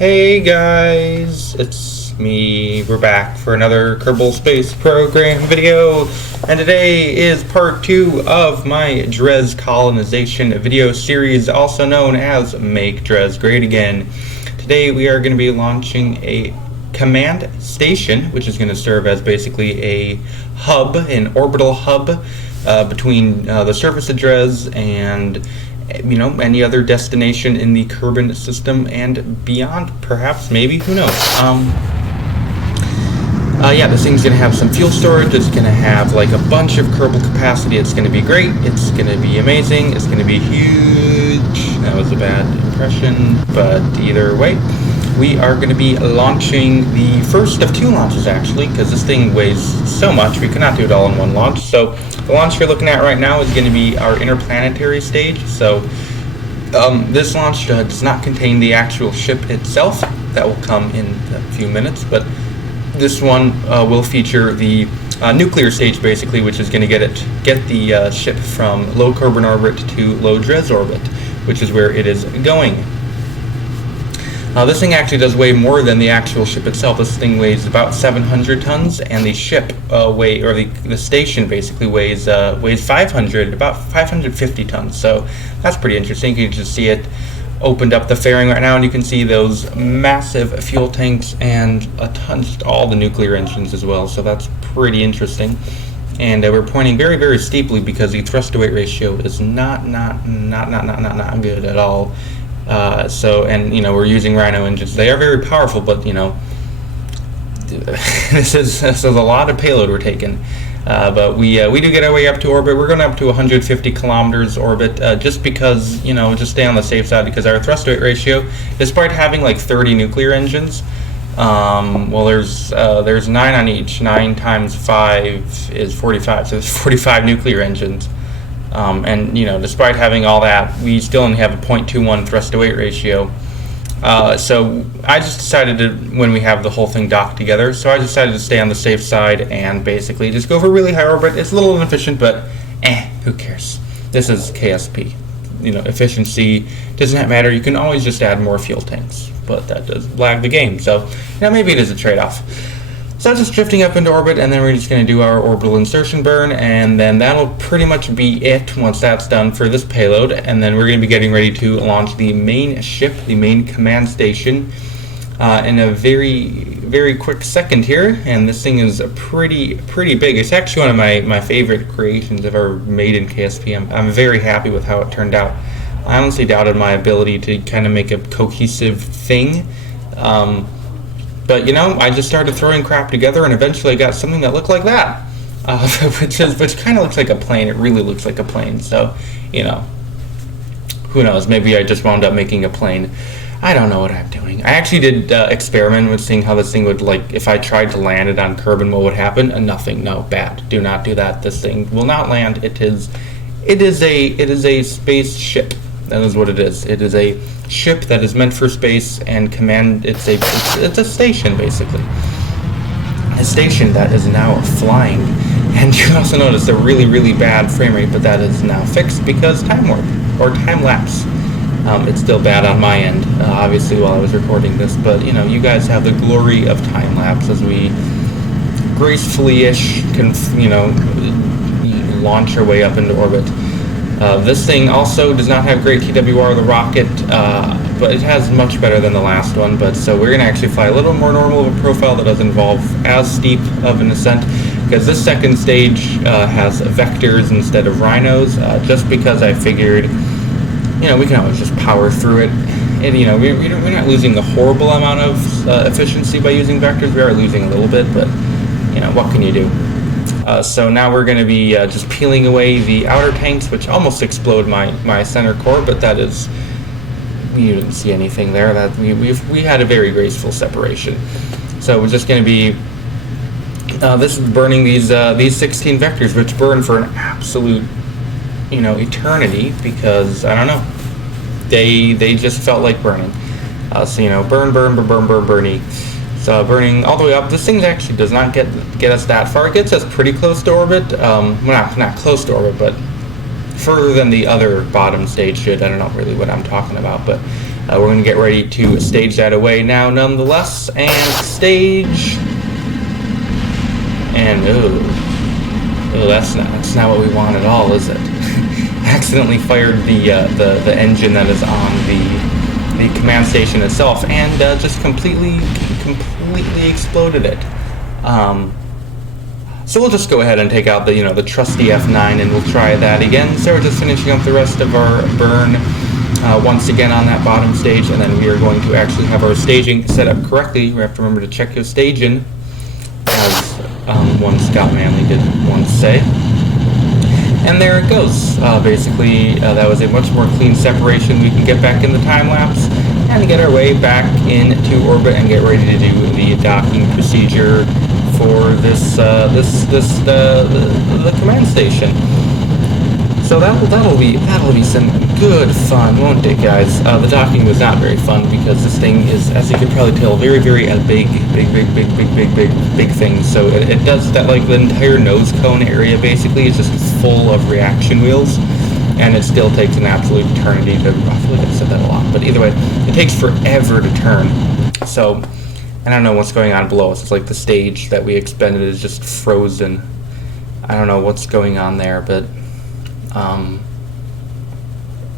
Hey guys, it's me. We're back for another Kerbal Space Program video, and today is part 2 of my Dres colonization video series, also known as Make Dres Great Again. Today we are going to be launching a command station, which is going to serve as basically a hub, an orbital hub between the surface of Dres and any other destination in the Kerbal system and beyond, perhaps, maybe, who knows. This thing's gonna have some fuel storage. It's gonna have like a bunch of Kerbal capacity. It's gonna be great. It's gonna be amazing. It's gonna be huge. That was a bad impression, but either way, we are going to be launching the first of 2 launches, actually, because this thing weighs so much we cannot do it all in one launch. So the launch you're looking at right now is going to be our Interplanetary Stage. So this launch does not contain the actual ship itself. That will come in a few minutes, but this one will feature the nuclear stage, basically, which is going to get the ship from low Kerbal orbit to low Dres orbit, which is where it is going. This thing actually does weigh more than the actual ship itself. This thing weighs about 700 tons, and the ship the station basically weighs about 550 tons. So that's pretty interesting. You can just see it opened up the fairing right now, and you can see those massive fuel tanks and just all the nuclear engines as well. So that's pretty interesting. And we're pointing very, very steeply because the thrust-to-weight ratio is not good at all. We're using Rhino engines. They are very powerful, but this is a lot of payload we're taking. But we do get our way up to orbit. We're going up to 150 kilometers orbit, just because just stay on the safe side, because our thrust-to-weight ratio, despite having like 30 nuclear engines, there's 9 on each. 9 times 5 is 45. So there's 45 nuclear engines. Despite having all that, we still only have a 0.21 thrust-to-weight ratio. So I just decided to, when we have the whole thing docked together, so I decided to stay on the safe side and basically just go for really high orbit. It's a little inefficient, but who cares? This is KSP. Efficiency doesn't matter. You can always just add more fuel tanks, but that does lag the game. So, maybe it is a trade-off. So just drifting up into orbit, and then we're just going to do our orbital insertion burn, and then that'll pretty much be it once that's done for this payload. And then we're going to be getting ready to launch the main ship, the main command station, in a very, very quick second here. And this thing is pretty big. It's actually one of my favorite creations I've ever made in KSP. I'm very happy with how it turned out. I honestly doubted my ability to kind of make a cohesive thing. But I just started throwing crap together, and eventually I got something that looked like that, which kind of looks like a plane. It really looks like a plane. So, who knows? Maybe I just wound up making a plane. I don't know what I'm doing. I actually did experiment with seeing how this thing would, if I tried to land it on Kerbal, what would happen? Nothing. No, bad. Do not do that. This thing will not land. It is a spaceship. That is what it is. It is a ship that is meant for space and command. It's a station, basically. A station that is now flying. And you also notice a really, really bad frame rate, but that is now fixed because time warp or time lapse. It's still bad on my end, obviously, while I was recording this. But you guys have the glory of time lapse as we gracefully-ish can launch our way up into orbit. This thing also does not have great TWR, the rocket, but it has much better than the last one. But so we're going to actually fly a little more normal of a profile that doesn't involve as steep of an ascent, because this second stage has vectors instead of rhinos, just because I figured, we can always just power through it. And, we're not losing a horrible amount of efficiency by using vectors. We are losing a little bit, but, what can you do? So now we're going to be just peeling away the outer tanks, which almost explode my center core, but that is, you didn't see anything there. That we had a very graceful separation. So we're just going to be this is burning these 16 vectors, which burn for an absolute eternity, because I don't know, they just felt like burning. Burny. So burning all the way up. This thing actually does not get us that far. It gets us pretty close to orbit. Not close to orbit, but further than the other bottom stage should. I don't know really what I'm talking about, but We're going to get ready to stage that away now, nonetheless, and stage. And oh, that's not what we want at all, is it? Accidentally fired the engine that is on the command station itself, and just completely exploded it. So we'll just go ahead and take out the trusty F9, and we'll try that again. So we're just finishing up the rest of our burn once again on that bottom stage, and then we are going to actually have our staging set up correctly. We have to remember to check your staging, as one Scout Manley did once say. And there it goes. Basically, that was a much more clean separation. We can get back in the time lapse and get our way back into orbit and get ready to do the docking procedure for the command station. So that'll be some good fun, won't it, guys? The docking was not very fun because this thing is, as you can probably tell, very big thing. So it does that, like the entire nose cone area basically is just full of reaction wheels, and it still takes an absolute eternity to. I feel like I've said that a lot, but either way, it takes forever to turn. So I don't know what's going on below us. It's like the stage that we expended is just frozen. I don't know what's going on there, but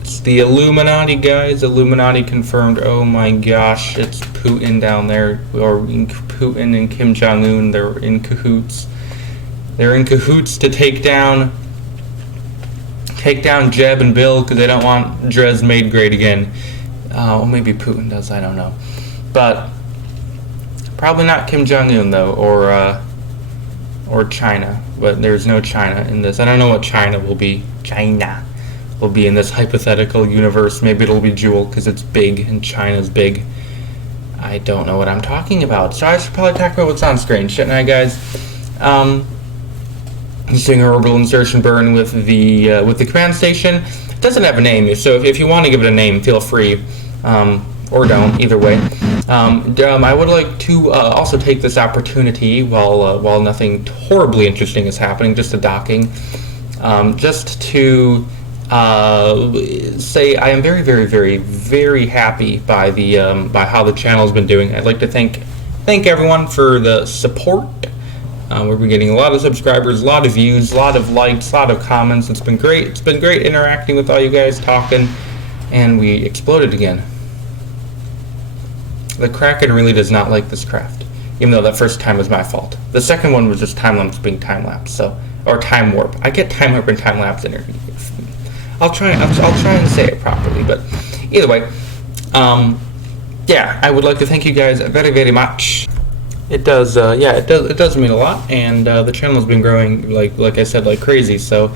it's the Illuminati, guys. Illuminati confirmed. Oh my gosh, it's Putin down there, or Putin and Kim Jong-un. They're in cahoots. They're in cahoots to take down Jeb and Bill because they don't want Dres made great again. Well, maybe Putin does. I don't know, but probably not Kim Jong-un though, or China. But there's no China in this. I don't know what China will be. China will be in this hypothetical universe. Maybe it'll be Jewel because it's big and China's big. I don't know what I'm talking about. So I should probably talk about what's on screen, shouldn't I, guys? Just doing an orbital insertion burn with the command station. It doesn't have a name, so if you want to give it a name, feel free, or don't. Either way. I would like to also take this opportunity while nothing horribly interesting is happening, just a docking, just to say I am very happy by how the channel has been doing. I'd like to thank everyone for the support. We've been getting a lot of subscribers, a lot of views, a lot of likes, a lot of comments. It's been great. It's been great interacting with all you guys, talking, and we exploded again. The Kraken really does not like this craft, even though that first time was my fault. The second one was just time lapse being time lapse, or time warp. I get time warp and time lapse in there. I'll try and say it properly, but either way, yeah, I would like to thank you guys very much. It does, yeah, it does mean a lot, and the channel has been growing like I said, like crazy. So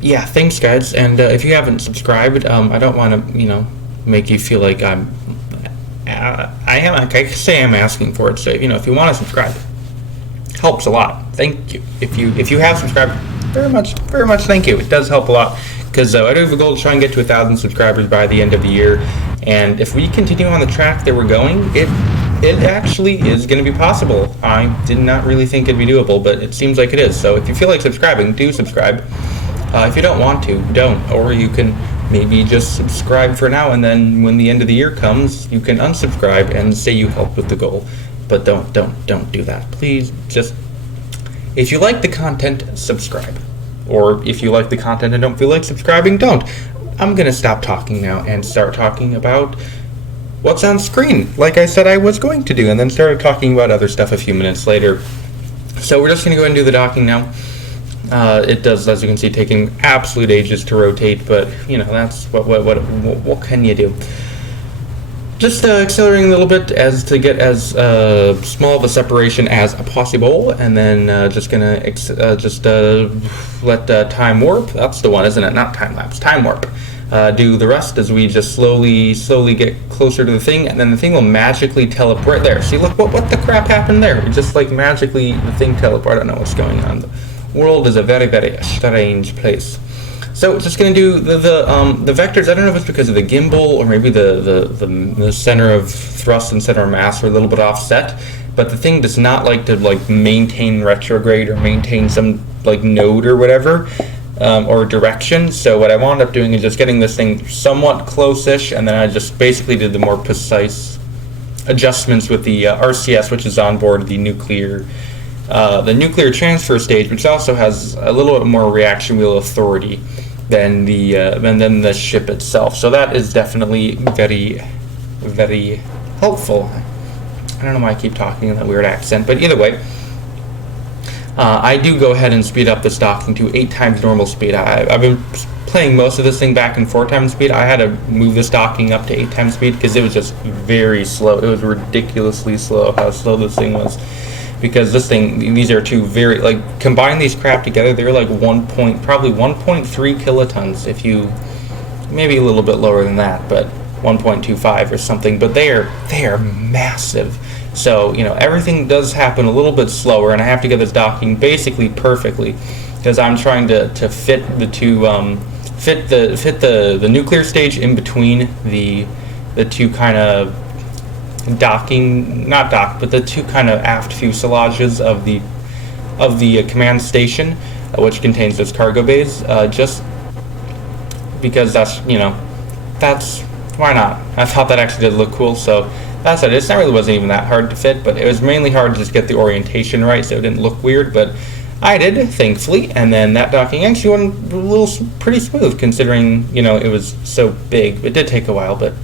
yeah, thanks guys, and if you haven't subscribed, I don't want to make you feel like I say I'm asking for it. So if you want to subscribe, helps a lot. Thank you. If you have subscribed, very much thank you. It does help a lot because I do have a goal to try and get to 1,000 subscribers by the end of the year, and if we continue on the track that we're going, it actually is going to be possible. I did not really think it'd be doable, but it seems like it is. So if you feel like subscribing, do subscribe. If you don't want to, don't. Or you can maybe just subscribe for now, and then when the end of the year comes, you can unsubscribe and say you helped with the goal. But don't do that. Please, just, if you like the content, subscribe. Or if you like the content and don't feel like subscribing, don't. I'm going to stop talking now and start talking about what's on screen, like I said I was going to do, and then started talking about other stuff a few minutes later. So we're just going to go ahead and do the docking now. It does, as you can see, taking absolute ages to rotate, but that's what can you do? Just accelerating a little bit to get as small of a separation as possible, and then just gonna let time warp. That's the one, isn't it? Not time lapse. Time warp. Do the rest as we just slowly get closer to the thing, and then the thing will magically teleport there. See, look, what the crap happened there? Just like magically the thing teleport. I don't know what's going on. The world is a very strange place. So just gonna do the vectors. I don't know if it's because of the gimbal or maybe the center of thrust and center of mass are a little bit offset, but the thing does not like to maintain retrograde or maintain some node or whatever. or direction. So what I wound up doing is just getting this thing somewhat close-ish, and then I just basically did the more precise adjustments with the RCS, which is on board the nuclear transfer stage, which also has a little bit more reaction wheel authority than the ship itself. So that is definitely very, very helpful. I don't know why I keep talking in that weird accent, but either way, I do go ahead and speed up this docking to 8 times normal speed. I've been playing most of this thing back in 4 times speed. I had to move this docking up to 8 times speed because it was just very slow. It was ridiculously slow how slow this thing was. Because this thing, these are two very, like, combine these craft together, they're like probably 1.3 kilotons, if you, maybe a little bit lower than that, but 1.25 or something, but they are massive. So, you know, everything does happen a little bit slower, and I have to get this docking basically perfectly, because I'm trying to fit the two, fit the nuclear stage in between the two kind of but the two kind of aft fuselages of the command station, which contains those cargo bays, just because that's why not? I thought that actually did look cool, so that's it. It really wasn't even that hard to fit, but it was mainly hard to just get the orientation right so it didn't look weird, but I did, thankfully, and then that docking actually went pretty smooth considering, you know, it was so big. It did take a while, but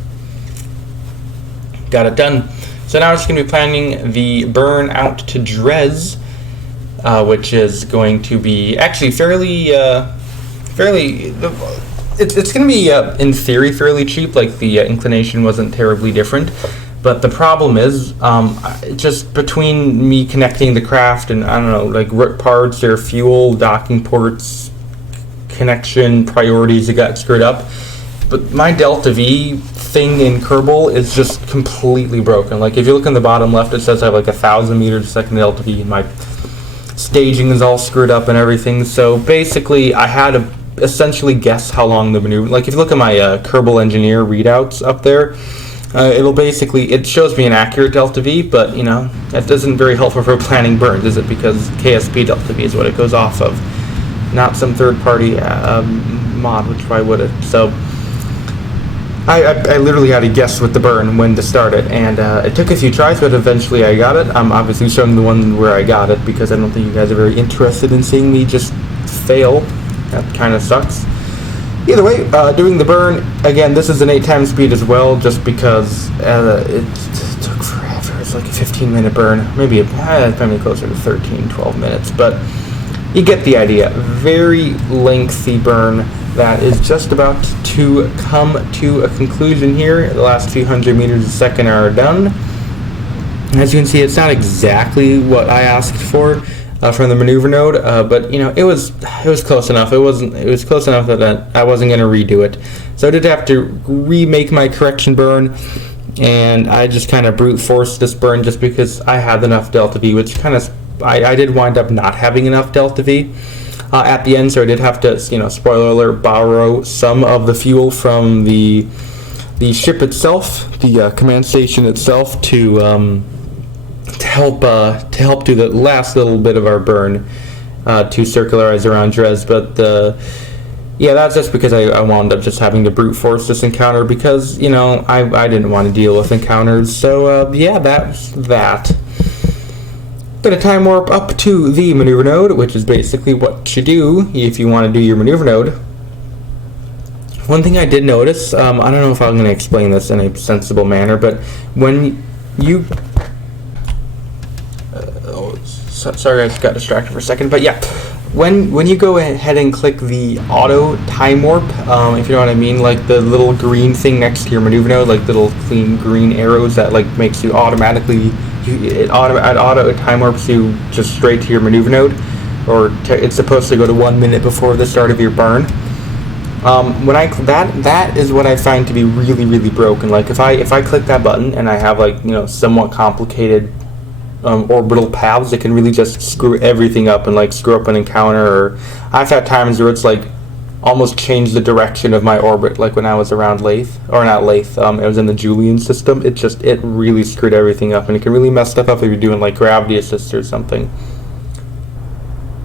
got it done. So now we're just going to be planning the burn out to Dres, which is going to be actually fairly, it's going to be, in theory, fairly cheap. Like, the inclination wasn't terribly different. But the problem is, just between me connecting the craft and, I don't know, like, root parts or fuel, docking ports, connection priorities that got screwed up. But my Delta V thing in Kerbal is just completely broken. Like, if you look in the bottom left, it says I have like 1,000 meters a second Delta V, and my staging is all screwed up and everything. So basically, I had to essentially guess how long the maneuver. Like, if you look at my Kerbal engineer readouts up there, it shows me an accurate Delta V, but you know that isn't very helpful for planning burns, is it? Because KSP Delta V is what it goes off of, not some third-party mod, which why would it? So I literally had to guess with the burn when to start it, and it took a few tries, but eventually I got it. I'm obviously showing the one where I got it because I don't think you guys are very interested in seeing me just fail. That kind of sucks. Either way, doing the burn, again, this is an 8 times speed as well, just because it took forever. It's like a 15-minute burn, maybe closer to 13, 12 minutes, but you get the idea. Very lengthy burn that is just about to come to a conclusion here. The last few hundred meters a second are done. As you can see, it's not exactly what I asked for from the maneuver node, but you know, it was close enough. It was close enough that I wasn't going to redo it. So I did have to remake my correction burn, and I just kind of brute forced this burn just because I had enough Delta V, which kind of I did wind up not having enough Delta V at the end, so I did have to, you know, spoiler alert, borrow some of the fuel from the ship itself, the command station itself, to help do the last little bit of our burn to circularize around Dres. But yeah, that's just because I wound up just having to brute force this encounter because, you know, I didn't want to deal with encounters. So yeah, that's that. Going to time warp up to the maneuver node, which is basically what you do if you want to do your maneuver node. One thing I did notice, I don't know if I'm going to explain this in a sensible manner, but when you sorry, I just got distracted for a second, but yeah, when you go ahead and click the auto time warp, if you know what I mean, like the little green thing next to your maneuver node, like little clean green arrows that like makes you automatically, it auto time warps you just straight to your maneuver node, or it's supposed to go to 1 minute before the start of your burn. That is what I find to be really, really broken. Like if I click that button and I have, like, you know, somewhat complicated orbital paths, it can really just screw everything up and like screw up an encounter. Or I've had times where it's like almost changed the direction of my orbit, like when I was around Lathe, or not Lathe, it was in the Julian system. It really screwed everything up, and it can really mess stuff up if you're doing like gravity assist or something.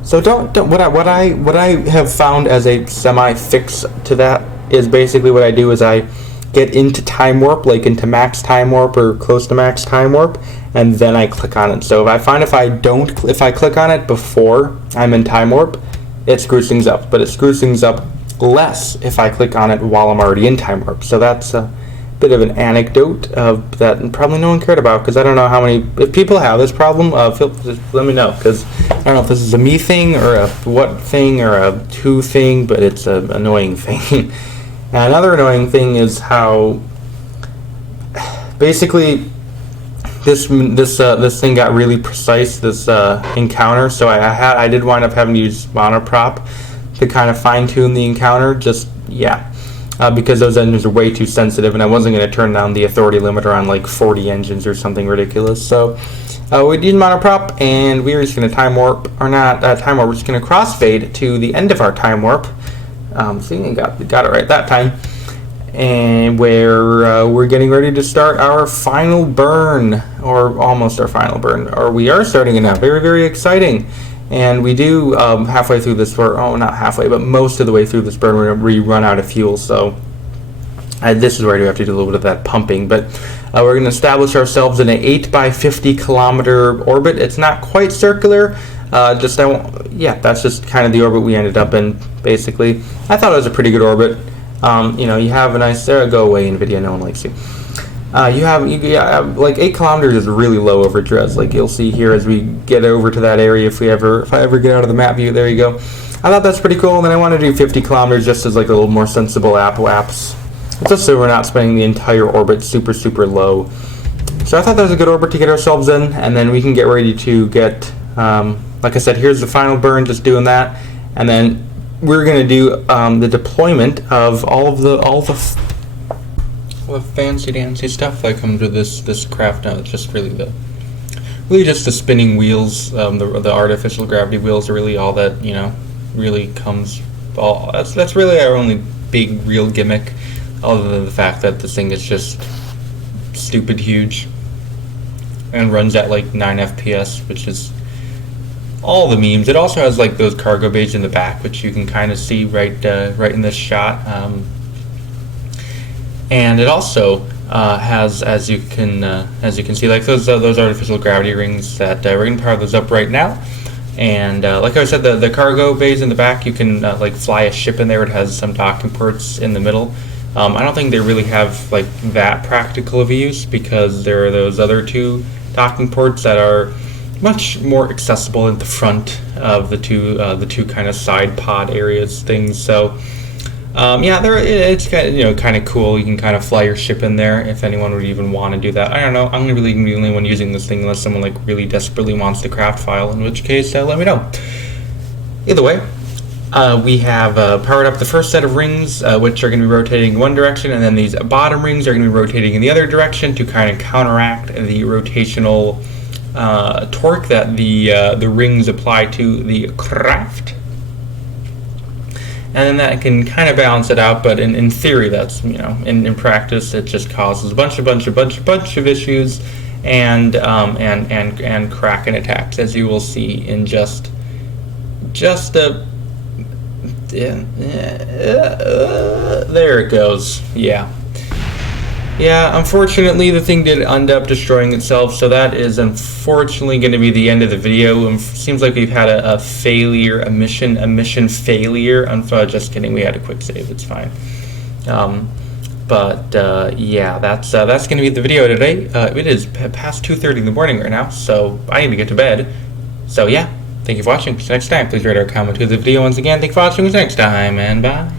So what I have found as a semi fix to that is basically what I do is I get into time warp, like into max time warp or close to max time warp, and then I click on it. So I find if I click on it before I'm in time warp, it screws things up. But it screws things up less if I click on it while I'm already in time warp. So that's a bit of an anecdote of that probably no one cared about, because I don't know how many, if people have this problem, just let me know, because I don't know if this is a me thing or a what thing or a who thing, but it's an annoying thing. And another annoying thing is how basically this thing got really precise, this encounter. So I did wind up having to use monoprop to kind of fine tune the encounter. Because those engines are way too sensitive, and I wasn't going to turn down the authority limiter on like 40 engines or something ridiculous. So we did monoprop, and we were just going to time warp, or not time warp. We're just going to crossfade to the end of our time warp. See, I got it right that time. And where we're getting ready to start our final burn, or almost our final burn, or we are starting it now. Very, very exciting. And we do halfway through this, not halfway, but most of the way through this burn, we run out of fuel. So this is where I do have to do a little bit of that pumping. But we're going to establish ourselves in an 8 by 50 kilometer orbit. It's not quite circular. That's just kind of the orbit we ended up in, basically. I thought it was a pretty good orbit. You have a nice, go away, NVIDIA, no one likes you. Like 8 kilometers is really low over Dres. Like you'll see here as we get over to that area, if I ever get out of the map view, there you go. I thought that's pretty cool, and then I want to do 50 kilometers just as like a little more sensible apps. Just so we're not spending the entire orbit super, super low. So I thought that was a good orbit to get ourselves in, and then we can get ready to get, like I said, here's the final burn, just doing that, and then we're going to do the deployment of all the fancy dancy stuff that comes with this craft. Now it's just really just the spinning wheels, the artificial gravity wheels are really all that really comes. That's really our only big real gimmick, other than the fact that this thing is just stupid huge and runs at like 9 FPS, which is all the memes. It also has like those cargo bays in the back, which you can kind of see right in this shot. And it also has, as you can see, like those artificial gravity rings that we're going to power those up right now. And like I said, the cargo bays in the back, you can like fly a ship in there. It has some docking ports in the middle. I don't think they really have like that practical of a use, because there are those other 2 docking ports that are much more accessible at the front of the two kind of side pod areas things. So it's kind of cool. You can kind of fly your ship in there if anyone would even want to do that. I don't know. I'm really the only one using this thing unless someone like really desperately wants the craft file, in which case let me know. Either way, we have powered up the first set of rings, which are going to be rotating in one direction, and then these bottom rings are going to be rotating in the other direction to kind of counteract the rotational torque that the rings apply to the craft. And then that can kind of balance it out, but in theory, that's in practice, it just causes a bunch of issues and Kraken attacks, as you will see in just a. There it goes. Yeah, unfortunately the thing did end up destroying itself, so that is unfortunately going to be the end of the video. Seems like we've had a failure, a mission failure. Just kidding, we had a quick save, it's fine. Yeah, that's going to be the video today. It is past 2:30 in the morning right now, so I need to get to bed. So yeah, thank you for watching. See you next time. Please rate or comment to the video once again. Thank you for watching. See you next time, and bye.